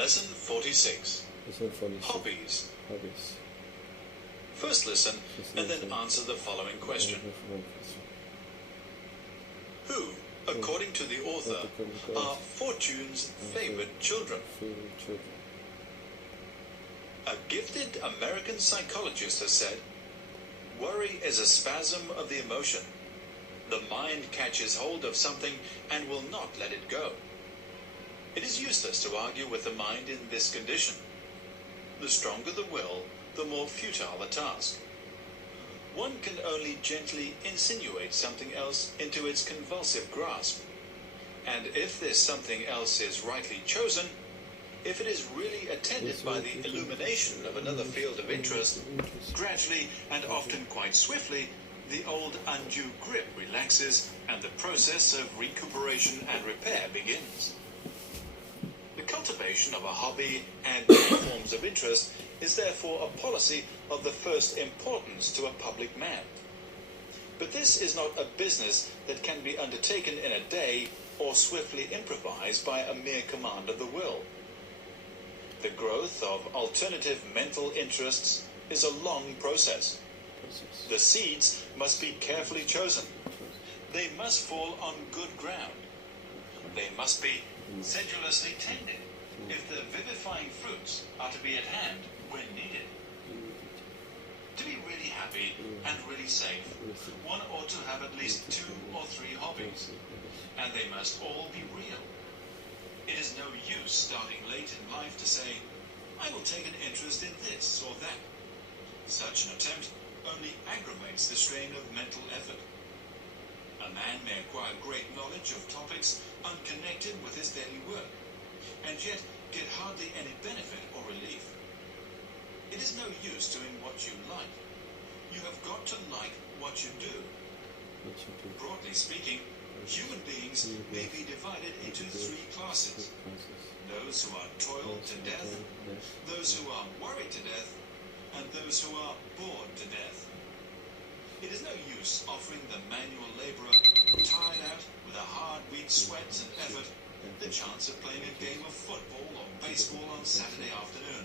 Lesson 46. Lesson 46. Hobbies. Hobbies. First listen and then answer the following question. Who, according to the author, are Fortune's favorite children? A gifted American psychologist has said, worry is a spasm of the emotion. The mind catches hold of something and will not let it go. It is useless to argue with the mind in this condition. The stronger the will, the more futile the task. One can only gently insinuate something else into its convulsive grasp. And if this something else is rightly chosen, if it is really attended by the illumination of another field of interest, gradually and often quite swiftly, the old undue grip relaxes and the process of recuperation and repair begins. The cultivation of a hobby and new forms of interest is therefore a policy of the first importance to a public man. But this is not a business that can be undertaken in a day or swiftly improvised by a mere command of the will. The growth of alternative mental interests is a long process. The seeds must be carefully chosen. They must fall on good ground. They must be sedulously tended if the vivifying fruits are to be at hand when needed. To be really happy and really safe, one ought to have at least 2 or 3 hobbies, and they must all be real. It is no use starting late in life to say, I will take an interest in this or that. Such an attempt only aggravates the strain of mental effort. A man may acquire great knowledge of topics unconnected with his daily work, and yet get hardly any benefit or relief. It is no use doing what you like. You have got to like what you do. Broadly speaking, human beings may be divided into 3 classes. Those who are toiled to death, those who are worried to death, and those who are bored to death. It is no use offering the manual laborer, tired out with a hard week's sweat and effort, the chance of playing a game of football or baseball on Saturday afternoon.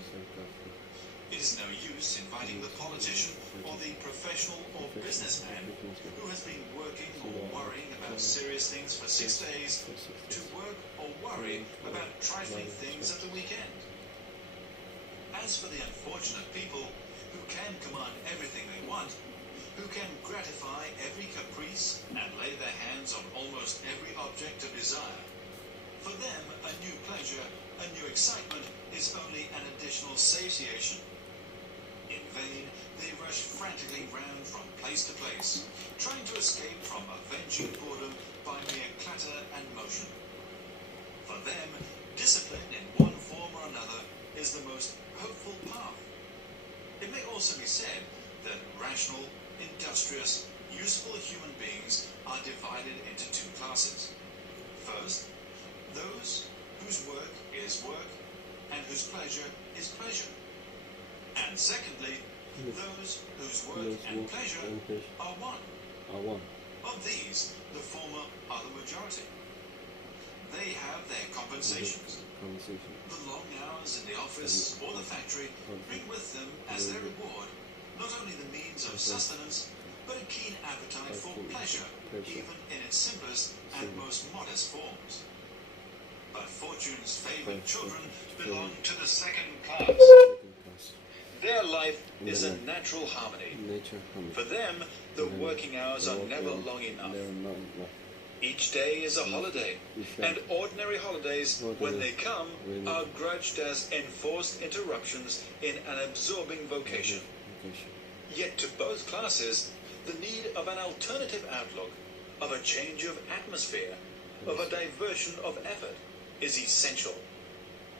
It is no use inviting the politician or the professional or businessman who has been working or worrying about serious things for 6 days to work or worry about trifling things at the weekend. As for the unfortunate people who can command everything they want, who can gratify every caprice and lay their hands on almost every object of desire, for them a new pleasure, a new excitement is only an additional satiation. In vain, they rush frantically round from place to place, trying to escape from avenging boredom by mere clatter and motion. For them, discipline in one form or another is the most hopeful path. It may also be said that rational, industrious, useful human beings are divided into 2 classes. First, those whose work is work and whose pleasure is pleasure. And secondly, those whose work and pleasure are one. Of these, the former are the majority. They have their compensations. The long hours in the office or the factory bring with them as their reward not only the means of sustenance, but a keen appetite for pleasure, even in its simplest and most modest forms. But Fortune's favorite children belong to the second class. Their life is a natural harmony. For them, the working hours are never long enough. Each day is a holiday, and ordinary holidays, when they come, are grudged as enforced interruptions in an absorbing vocation. Yet to both classes, the need of an alternative outlook, of a change of atmosphere, of a diversion of effort, is essential.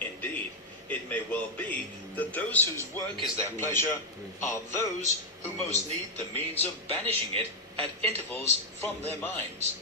Indeed, it may well be that those whose work is their pleasure are those who most need the means of banishing it at intervals from their minds.